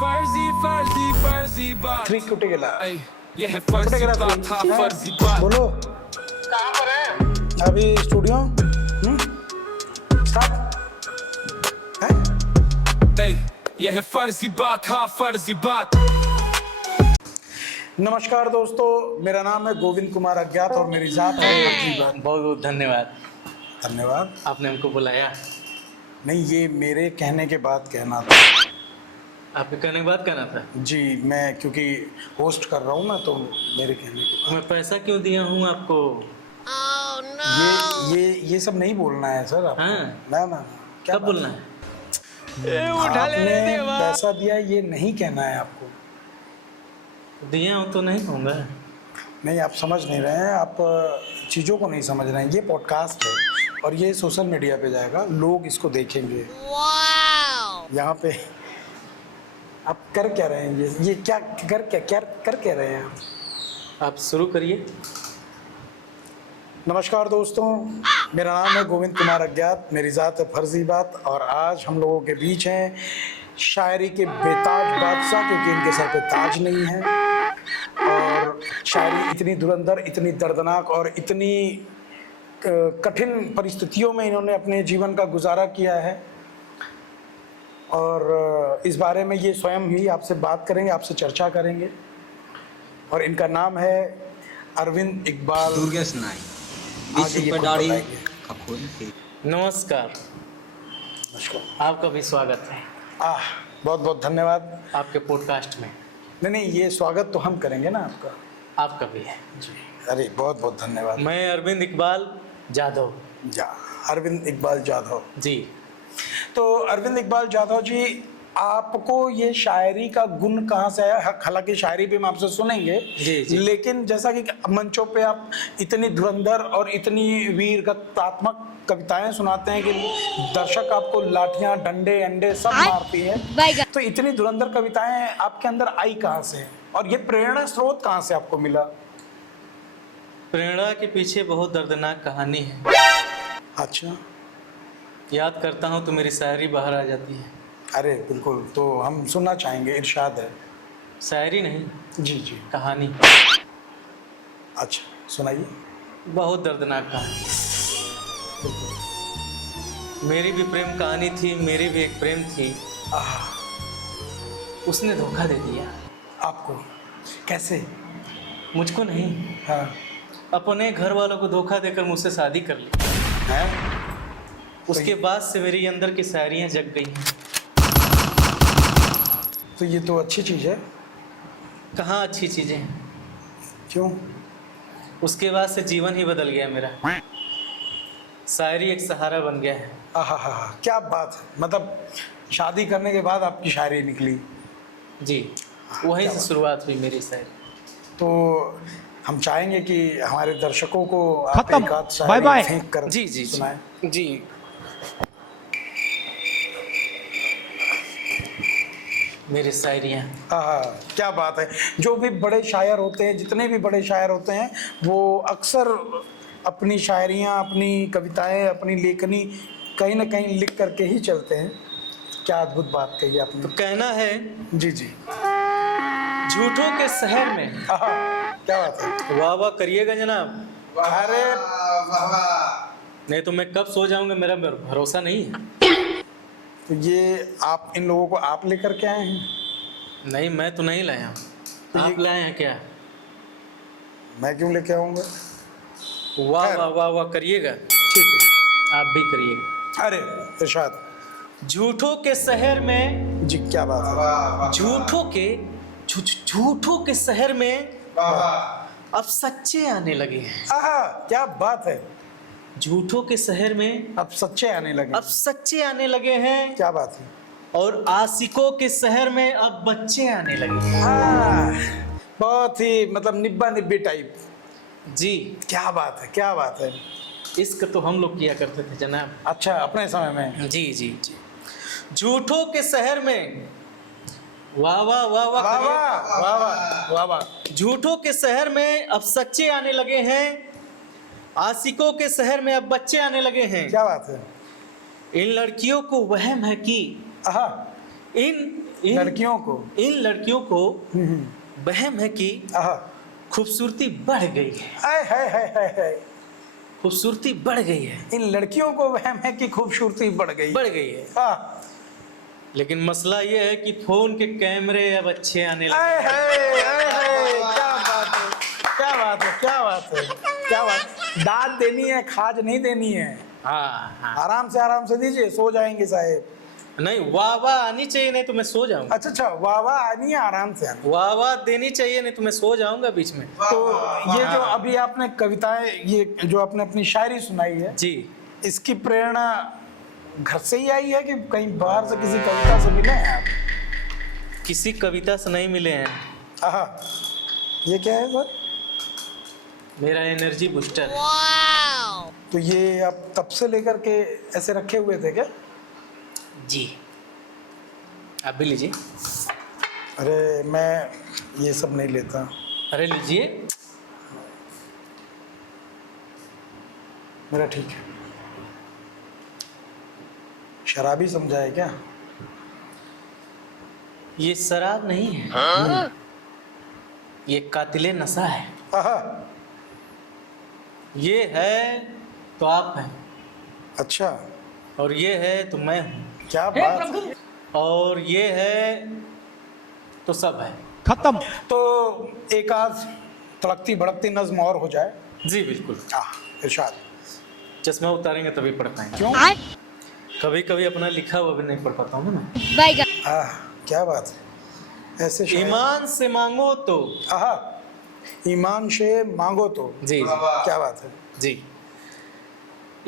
फर्जी बात थ्री कुटे गेला ये है फर्जी बात हाँ फर्जी बात बोलो कहाँ पर है? अभी स्टूडियो स्टार्ट है। ये है फर्जी बात हाँ फर्जी बात। नमस्कार दोस्तों, मेरा नाम है गोविंद कुमार अज्ञात और मेरी जात है फर्जी बात। बहुत बहुत धन्यवाद, धन्यवाद। आपने हमको बुलाया। नहीं, ये मेरे कहने के बाद कहना था। आपके कहने के बाद कहना था? जी, मैं क्योंकि होस्ट कर रहा हूँ ना, तो मेरे कहने के बाद। मैं पैसा क्यों दिया हूँ आपको? ये सब नहीं बोलना है सर आपको। हाँ। ना ना, क्या कब बोलना है? आपने पैसा दिया ये नहीं कहना है आपको। दिया हूँ तो नहीं कहूँगा। नहीं, आप समझ नहीं रहे हैं, आप चीज़ों को नहीं समझ रहे हैं। ये पॉडकास्ट है और ये सोशल मीडिया पे जाएगा, लोग इसको देखेंगे। यहाँ पे आप कर क्या रहे हैं? ये क्या कर क्या रहे हैं आप शुरू करिए। नमस्कार दोस्तों, मेरा नाम है गोविंद कुमार अज्ञात, मेरी ज़ात है फर्जी बात। और आज हम लोगों के बीच हैं शायरी के बेताज बादशाह, क्योंकि इनके सर पे ताज नहीं है। और शायरी इतनी धुरंधर, इतनी दर्दनाक और इतनी कठिन परिस्थितियों में इन्होंने अपने जीवन का गुजारा किया है। और इस बारे में ये स्वयं ही आपसे बात करेंगे, आपसे चर्चा करेंगे। और इनका नाम है अरविंद इकबाल। दुर्गेश नाई। आगे ये खुद बताएंगे। नमस्कार, नमस्कार। आपका भी स्वागत है बहुत बहुत धन्यवाद आपके पॉडकास्ट में। नहीं, ये स्वागत तो हम करेंगे ना आपका। आपका भी है जी, अरे बहुत बहुत धन्यवाद। मैं अरविंद इकबाल जाधव। अरविंद इकबाल जाधव जी। तो अरविंद इकबाल जाधव जी, आपको ये शायरी का गुण कहाँ से आया? हालांकि शायरी भी हम आपसे सुनेंगे जी। लेकिन जैसा कि मंचों पे आप इतनी धुरंधर और इतनी वीरगात्मक कविताएं सुनाते हैं कि दर्शक आपको लाठियां, डंडे, अंडे सब मारती है। तो इतनी धुरंधर कविताएं आपके अंदर आई कहाँ से? और ये प्रेरणा स्रोत कहाँ से आपको मिला? प्रेरणा के पीछे बहुत दर्दनाक कहानी है। अच्छा, याद करता हूँ तो मेरी शायरी बाहर आ जाती है। अरे बिल्कुल, तो हम सुनना चाहेंगे, इरशाद है। शायरी नहीं, जी, कहानी। अच्छा, सुनाइए। बहुत दर्दनाक कहानी। मेरी भी प्रेम कहानी थी, मेरी भी एक प्रेम थी। उसने धोखा दे दिया। आपको? कैसे? मुझको नहीं, हाँ। अपने घर वालों को धोखा देकर मुझसे शादी कर ली है? उसके बाद से मेरी अंदर की शायरियाँ जग गई हैं। तो ये तो अच्छी चीज़ है। कहाँ अच्छी चीज़ें? क्यों? उसके बाद से जीवन ही बदल गया मेरा। शायरी एक सहारा बन गया है। क्या बात है! मतलब शादी करने के बाद आपकी शायरी निकली? जी, वहीं से शुरुआत हुई मेरी शायरी। तो हम चाहेंगे कि हमारे दर्शकों को आप एक आध शायरी फेंक कर जी सुनाएं। जी। मेरी शायरियाँ। क्या बात है! जो भी बड़े शायर होते हैं, जितने भी बड़े शायर होते हैं, वो अक्सर अपनी शायरियाँ, अपनी कविताएं, अपनी लेखनी कहीं ना कहीं लिख करके ही चलते हैं। क्या अद्भुत बात कही आपने। तो कहना है, जी, झूठों के शहर में। क्या बात है! वाह वाह करिएगा जनाब। अरे नहीं तो मैं कब सो जाऊंगा, मेरा भरोसा नहीं है। तो ये आप इन लोगों को आप लेकर के आए हैं? नहीं, मैं तो नहीं लाया। तो आप लाए हैं क्या? मैं क्यों लेके आऊँगा? वाह वाह वाह वाह करिएगा। ठीक है, आप भी करिएगा। अरे इरशाद। झूठों के शहर में। जी, क्या बात है! झूठों के शहर में अब सच्चे आने लगे हैं। क्या बात है! झूठों के शहर में अब सच्चे आने लगे। अब सच्चे आने लगे हैं। क्या बात है! और आशिकों के शहर में अब बच्चे आने लगे हैं। बहुत ही मतलब निब्बा निब्बी टाइप। जी, क्या बात है, क्या बात है! इश्क तो हम लोग किया करते थे जनाब। अच्छा, अपने समय में। जी। झूठों के शहर में। वाह वाह वाह वाह वाह वाह वाह वाह वाह वाह। झूठों के शहर में अब सच्चे आने लगे हैं। आशिकों के शहर में अब बच्चे आने लगे हैं। क्या बात है! इन लड़कियों को वहम है कि इन लड़कियों को वहम है कि आहा, खूबसूरती बढ़ गई है, आय हाय हाय हाय हाय। खूबसूरती बढ़ गई है, इन लड़कियों को वहम है कि खूबसूरती बढ़ गई है। हाँ। लेकिन मसला ये है कि फोन के कैमरे अब अच्छे आने लगे। आय हाय, आय हाय, क्या बात है, क्या बात है, क्या बात है, क्या बात। दाद देनी है, खाज नहीं देनी है। हाँ हाँ, आराम से दीजिए, सो जाएंगे साहेब। नहीं वाह वाह आनी चाहिए, नहीं तो मैं सो जाऊंगा। अच्छा, वाह वाह आनी है, आराम से आनी। वाह वाह देनी चाहिए, नहीं तो मैं सो जाऊंगा बीच में। तो ये जो अभी आपने कविताएं, ये जो आपने अपनी शायरी सुनाई है, जी, इसकी प्रेरणा घर से ही आई है कि कहीं बाहर से किसी कविता से मिले हैं आप? किसी कविता से नहीं मिले हैं। आहा, ये क्या है सर? मेरा एनर्जी बूस्टर है। तो ये आप तब से लेकर के ऐसे रखे हुए थे क्या? जी, आप भी लीजिए। अरे मैं ये सब नहीं लेता। अरे लीजिए। मेरा ठीक है। शराबी समझा है क्या? ये शराब नहीं है, ये कातिले नशा है। आहा, ये है तो आप हैं, अच्छा, और ये है तो मैं हूँ, क्या बात। और ये है तो सब है। खत्म। तो एक आध तड़कती भड़कती नज्म और हो जाए। जी बिल्कुल। इरशाद। चश्मा उतारेंगे तभी पढ़ पाएंगे। क्यों? कभी कभी अपना लिखा हुआ भी नहीं पढ़ पाता हूँ ना। क्या बात है, ऐसे शायर। ईमान से मांगो तो। आहा, ईमान से मांगो तो। जी क्या बात है। जी,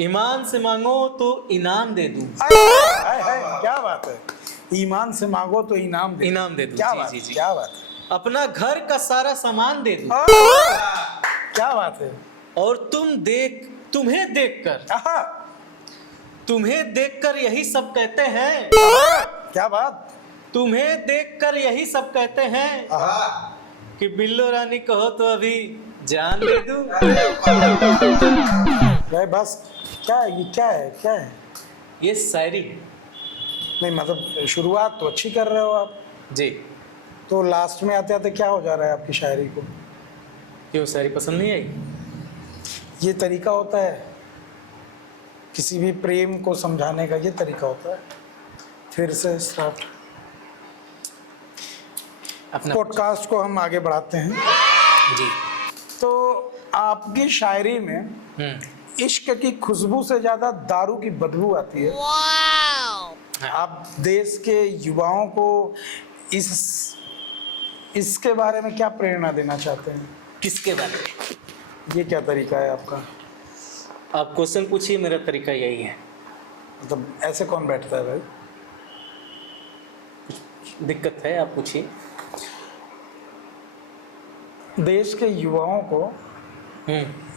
ईमान से मांगो तो इनाम दे दूं। हाय हाय, क्या बात है। ईमान से मांगो तो इनाम दे दूं। क्या जी, बात, जी, जी। क्या बात है। अपना घर का सारा सामान दे दूं। क्या बात है। और तुम्हें देखकर यही सब कहते हैं। क्या बात। तुम्हें देखकर यही सब कहते हैं कि बिल्लो रानी कहो तो अभी जान दे दूं। भाई बस, क्या है ये, क्या है? ये शायरी है। नहीं मतलब शुरुआत तो अच्छी कर रहे हो आप जी, तो लास्ट में आते आते क्या हो जा रहा है आपकी शायरी को? क्यों शायरी पसंद नहीं आई? ये तरीका होता है किसी भी प्रेम को समझाने का, ये तरीका होता है। फिर से स्टार्ट। अपना पॉडकास्ट को हम आगे बढ़ाते हैं। जी। तो आपकी शायरी में इश्क की खुशबू से ज्यादा दारू की बदबू आती है। आप देश के युवाओं को इसके बारे में क्या प्रेरणा देना चाहते हैं? किसके बारे में? ये क्या तरीका है आपका? आप क्वेश्चन पूछिए, मेरा तरीका यही है। मतलब ऐसे कौन बैठता है भाई? दिक्कत है, आप पूछिए। देश के युवाओं को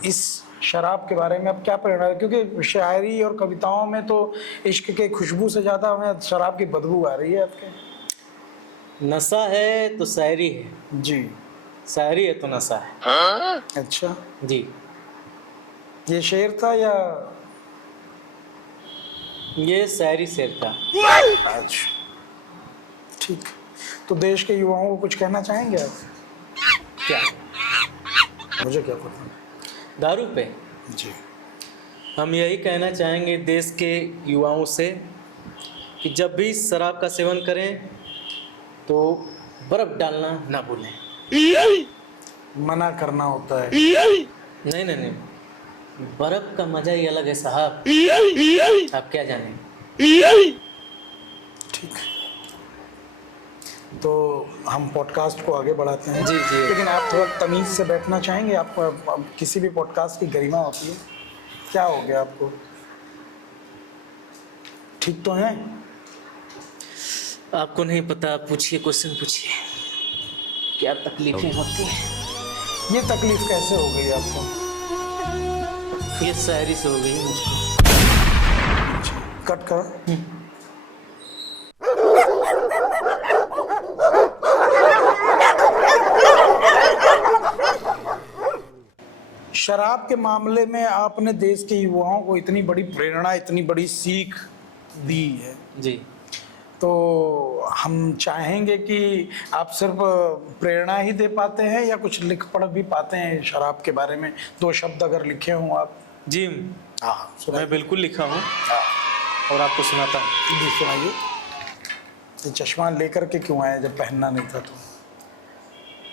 इस शराब के बारे में अब क्या प्रेरणा है? क्योंकि शायरी और कविताओं में तो इश्क के खुशबू से ज़्यादा हमें शराब की बदबू आ रही है आपके। नशा है तो शायरी है। जी। शायरी है तो नशा है। अच्छा जी। ये शेर था या? ये शायरी शेर था। अच्छा ठीक। तो देश के युवाओं को कुछ कहना चाहेंगे आप? क्या? मुझे क्या पता। दारू पे जी। हम यही कहना चाहेंगे देश के युवाओं से कि जब भी शराब का सेवन करें तो बर्फ डालना ना भूलें। मना करना होता है। नहीं नहीं नहीं, बर्फ का मजा ही अलग है साहब, आप क्या जानें। ठीक। तो हम पॉडकास्ट को आगे बढ़ाते हैं। जी जी। लेकिन आप थोड़ा तमीज़ से बैठना चाहेंगे? आप किसी भी पॉडकास्ट की गरिमा होती है। क्या हो गया आपको? ठीक तो हैं? आपको नहीं पता, आप पूछिए, क्वेश्चन पूछिए, क्या तकलीफें होती हैं। ये तकलीफ कैसे हो गई आपको? ये शायरी से हो गई है मुझको। कट करो। शराब के मामले में आपने देश के युवाओं को इतनी बड़ी प्रेरणा, इतनी बड़ी सीख दी है, जी। तो हम चाहेंगे कि आप सिर्फ प्रेरणा ही दे पाते हैं या कुछ लिख पढ़ भी पाते हैं शराब के बारे में? 2 शब्द अगर लिखे हों आप। जी हाँ मैं सुनाइए। बिल्कुल लिखा हूँ हाँ, और आपको सुनाता हूँ। जी सुनाइए। ये चश्मा लेकर के क्यों आए जब पहनना नहीं था तो?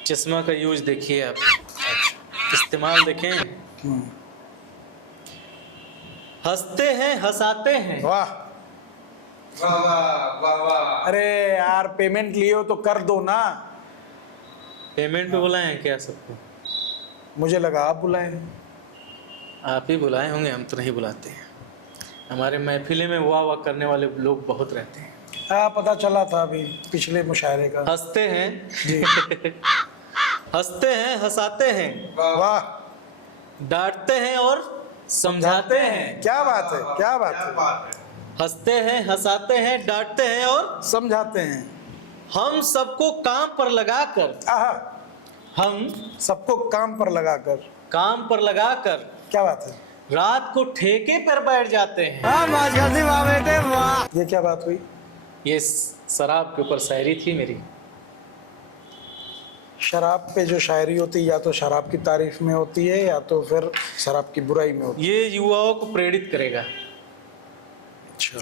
चश्मा का यूज देखिए आप, इस्तेमाल देखें। हंसते हैं हंसाते हैं। वाह, वाह वाह वाह वाह। अरे यार पेमेंट लिए हो तो कर दो ना। पेमेंट पे बुलाए क्या सबको? मुझे लगा आप बुलाए। आप ही बुलाए होंगे, हम तो नहीं बुलाते हैं। हमारे महफिले में वाह वाह करने वाले लोग बहुत रहते हैं। हाँ पता चला था अभी पिछले मुशायरे का। हंसते हैं जी हंसते हैं हंसाते हैं, वाह, डांटते हैं और समझाते हैं। क्या बात है, क्या बात क्या है। बात है। हंसते हैं हंसाते हैं, डांटते हैं और समझाते हैं। हम सबको काम पर लगाकर, आहा, हम सबको काम पर लगाकर। काम पर लगाकर क्या बात है, रात को ठेके पर बैठ जाते हैं। ये क्या बात हुई? ये शराब के ऊपर शायरी थी मेरी। शराब पे जो शायरी होती है या तो शराब की तारीफ में होती है या तो फिर शराब की बुराई में होती ये युवाओं को प्रेरित करेगा। है। अच्छा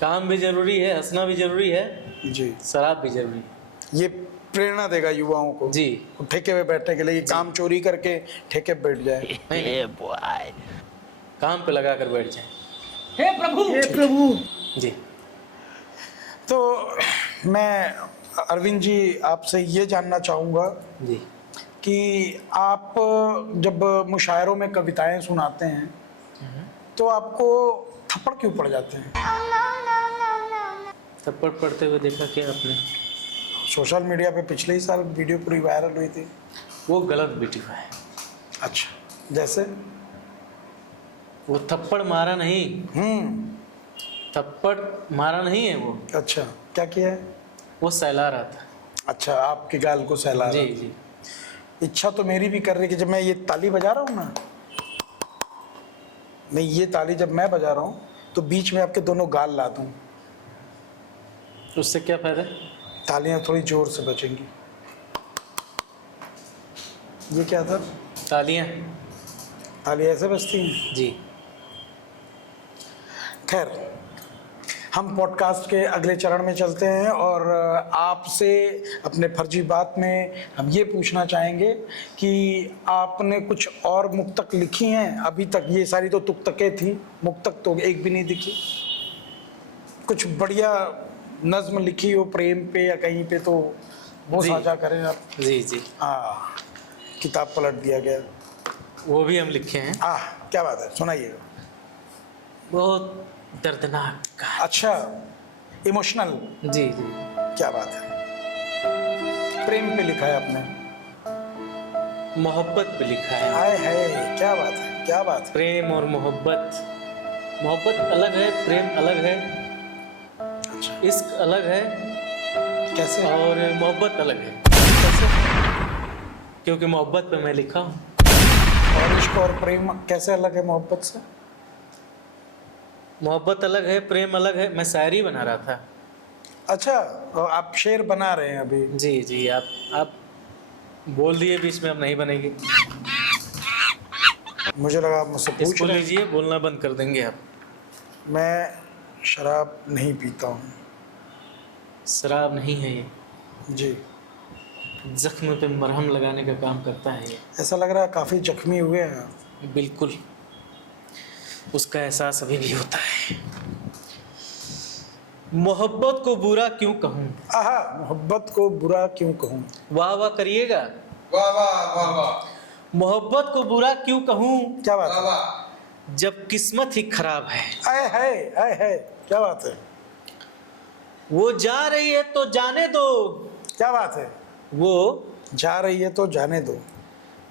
काम भी जरूरी है, हंसना भी जरूरी है, जी, शराब भी जरूरी है। ये प्रेरणा देगा युवाओं को जी ठेके पे बैठने के लिए। ये काम चोरी करके ठेके पे बैठ जाए। नहीं, काम पे लगा कर बैठ जाए। हे प्रभु। जी तो मैं अरविंद जी आपसे ये जानना चाहूँगा जी कि आप जब मुशायरों में कविताएं सुनाते हैं तो आपको थप्पड़ क्यों पड़ जाते हैं? थप्पड़ पड़ते हुए देखा क्या आपने? सोशल मीडिया पे पिछले ही साल वीडियो पूरी वायरल हुई थी। वो गलत वीडियो है। अच्छा, जैसे? वो थप्पड़ मारा नहीं, थप्पड़ मारा नहीं है वो। अच्छा, क्या किया है? वो सहला रहा था। अच्छा, आपकी गाल को सहला रहा जी है। जी इच्छा तो मेरी भी कर रही है कि जब मैं ये ताली बजा रहा हूँ ना, नहीं ये ताली जब मैं बजा रहा हूँ तो बीच में आपके दोनों गाल ला दूँ। उससे क्या फायदा? तालियां थोड़ी जोर से बजेंगी। ये क्या था? तालियां। ताली ऐसे बजती हैं? जी खैर, हम पॉडकास्ट के अगले चरण में चलते हैं और आपसे अपने फर्जी बात में हम ये पूछना चाहेंगे कि आपने कुछ और मुक्तक लिखी हैं अभी तक? ये सारी तो तुक्तकें थी, मुक्तक तो एक भी नहीं दिखी। कुछ बढ़िया नज्म लिखी हो प्रेम पे या कहीं पे तो वो जी। साझा करें आप। जी जी हाँ, किताब पलट दिया गया। वो भी हम लिखे हैं। क्या बात है, सुनाइएगा। बहुत दर्दनाक कहानी। अच्छा, इमोशनल। जी जी क्या बात है, प्रेम पे लिखा है आपने? मोहब्बत पे लिखा है। हाय हाय, क्या बात है, क्या बात है। प्रेम और मोहब्बत, मोहब्बत अलग है, प्रेम अलग है, अच्छा, इश्क अलग है कैसे? और मोहब्बत अलग है। कैसे? क्योंकि मोहब्बत पे मैं लिखा हूँ। और इश्क और प्रेम कैसे अलग है मोहब्बत से? मोहब्बत अलग है, प्रेम अलग है। मैं शायरी बना रहा था। अच्छा, और आप शेर बना रहे हैं अभी? जी जी आप बोल दिए बीच में, अब नहीं बनेगी। मुझे लगा आप मुझसे पूछ इसको रहे हैं। लीजिए, बोलना बंद कर देंगे आप। मैं शराब नहीं पीता हूँ। शराब नहीं है ये, जी, जख्म पे मरहम लगाने का काम करता है ये। ऐसा लग रहा है काफ़ी जख्मी हुए हैं आप। बिल्कुल, उसका एहसास अभी भी होता है। मोहब्बत को बुरा क्यों कहूँ? आहा, मोहब्बत को बुरा क्यों कहूँ? वाह वाह करिएगा। वाह वाह वाह वाह मोहब्बत को बुरा क्यों कहूँ क्या बात वाह है? वाह। जब किस्मत ही खराब है। आए है, क्या बात है? वो जा रही है तो जाने दो, क्या बात है? वो जा रही है तो जाने दो।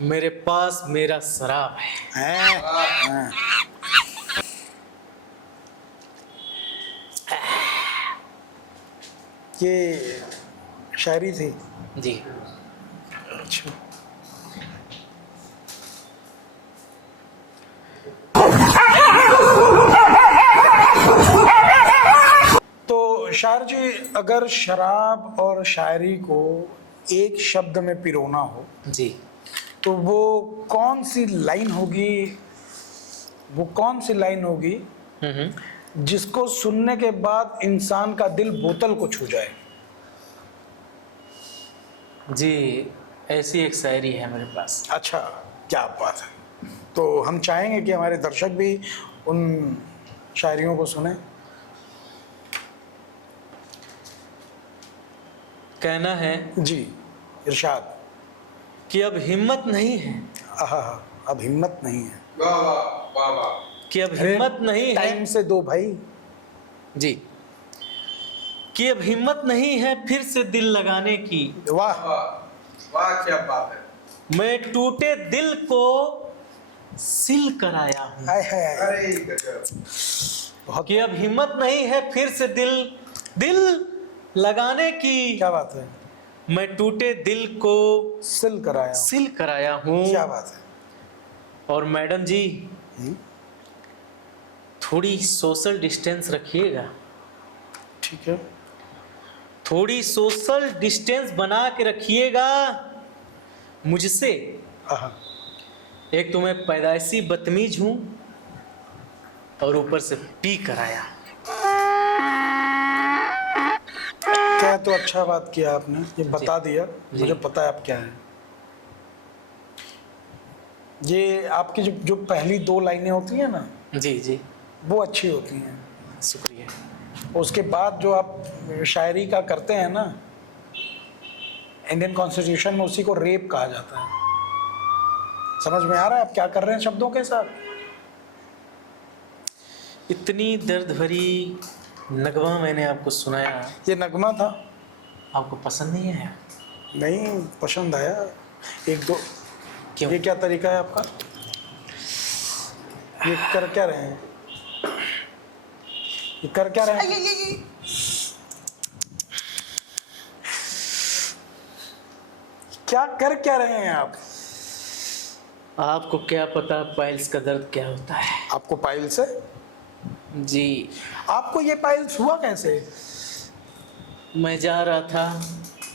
मेरे पास मेरा शराब है। हैं? ये शायरी थी। जी अच्छा, तो शायर जी, अगर शराब और शायरी को एक शब्द में पिरोना हो जी, तो वो कौन सी लाइन होगी, वो कौन सी लाइन होगी जिसको सुनने के बाद इंसान का दिल बोतल को छू जाए? जी, ऐसी एक शायरी है मेरे पास। अच्छा, क्या बात है। तो हम चाहेंगे कि हमारे दर्शक भी उन शायरियों को सुने। कहना है जी, इरशाद। कि अब हिम्मत नहीं है, आहा, अब हिम्मत नहीं है। वाह वाह वाह वाह। कि अब हिम्मत नहीं है, टाइम से दो भाई। जी, कि अब हिम्मत नहीं है फिर से दिल लगाने की। वाह, वाह वाह, क्या बात है। मैं टूटे दिल को सिल कर आया हूँ। हाय हाय, अरे गजब। बहुत कि अब हिम्मत नहीं है फिर से दिल लगाने की। क्या बात है। मैं टूटे दिल को सिल कराया, सिल कर आया हूँ। क्या बात है। और मैडम जी, हम्म, थोड़ी सोशल डिस्टेंस रखिएगा, ठीक है। थोड़ी सोशल डिस्टेंस बना के रखिएगा मुझसे। आहा, एक तो मैं पैदाइशी बदतमीज हूँ और ऊपर से पी कर आया। क्या तो अच्छा बात किया आपने, ये बता दिया। जी। मुझे पता है आप क्या है। ये आपकी जो पहली दो लाइनें होती हैं ना, जी जी, वो अच्छी होती हैं। शुक्रिया। उसके बाद जो आप शायरी का करते हैं ना, इंडियन कॉन्स्टिट्यूशन में उसी को रेप कहा जाता है। समझ में आ रहा है आप क्या कर रहे हैं शब्दों के साथ? इतनी दर्द भरी नगमा मैंने आपको सुनाया, ये नगमा था, आपको पसंद नहीं आया? नहीं पसंद आया। एक दो। क्यों? ये क्या तरीका है आपका? ये कर क्या रहे हैं? ये कर क्या रहे हैं? क्या कर क्या रहे हैं आप? आपको क्या पता पाइल्स का दर्द क्या होता है? आपको पाइल्स है? जी, आपको ये पाइल्स हुआ कैसे? मैं जा रहा था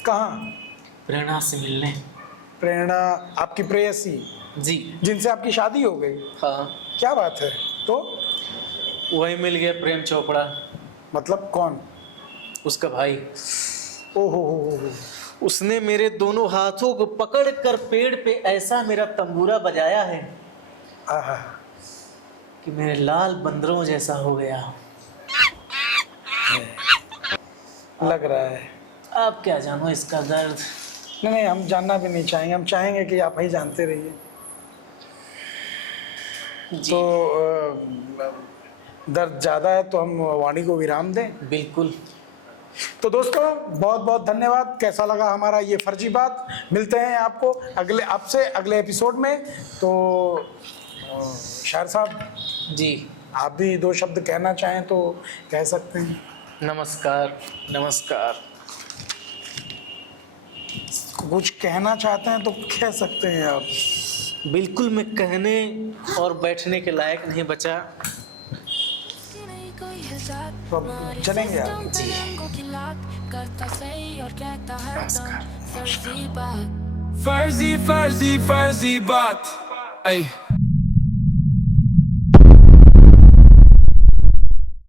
कहाँ? प्रेरणा से मिलने। प्रेरणा आपकी प्रेयसी, जी जिनसे आपकी शादी हो गई? हाँ, क्या बात है। तो वही मिल गया प्रेम चोपड़ा, मतलब कौन? उसका भाई। ओहो हो। उसने मेरे दोनों हाथों को पकड़ कर पेड़ पे ऐसा मेरा तंबूरा बजाया है आहा, कि मेरे लाल बंदरों जैसा हो गया। लग रहा है। आप क्या जानो इसका दर्द। नहीं नहीं, हम जानना भी नहीं चाहेंगे। हम चाहेंगे कि आप ही जानते रहिए। जी, तो दर्द ज़्यादा है तो हम वाणी को विराम दें। बिल्कुल। तो दोस्तों, बहुत बहुत धन्यवाद। कैसा लगा हमारा ये फर्जी बात? मिलते हैं आपको आपसे अगले एपिसोड में। तो शायर साहब जी, आप भी दो शब्द कहना चाहें तो कह सकते हैं। नमस्कार। नमस्कार। कुछ कहना चाहते हैं तो कह सकते हैं आप। बिल्कुल, मैं कहने और बैठने के लायक नहीं बचा। तो अब चलेंगे आप? जी, फर्जी फर्जी फर्जी बात। ऐ